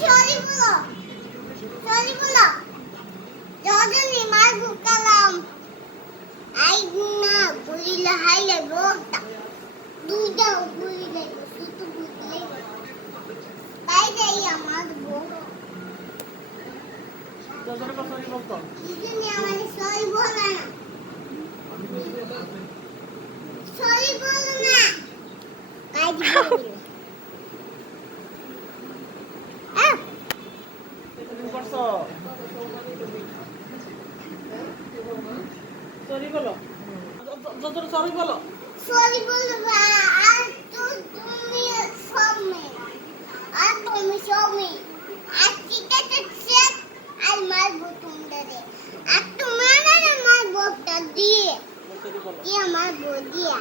Sorry বলো, sorry বলো। যজনী মার বুকালাম আই না বলিলে হাইলে রোগটা দুইটা বলিলে শুধু বুঝলে তাই যাই আমার বউ যজনী কো সরি বলতো ইজনি আমারে সরি বলে না, সরি বলো না কাজ বলে তুমি করছো সরি বলো যজনী সরি বলো সরি বলো আর তো তুমি সব মেয়ে আর তুমি সব মেয়ে আর ঠিক আছে চেক আর মারবো তোমাদের আর তোমার না মারবো তা দিয়ে সরি বলো কি আমার বউ দিয়া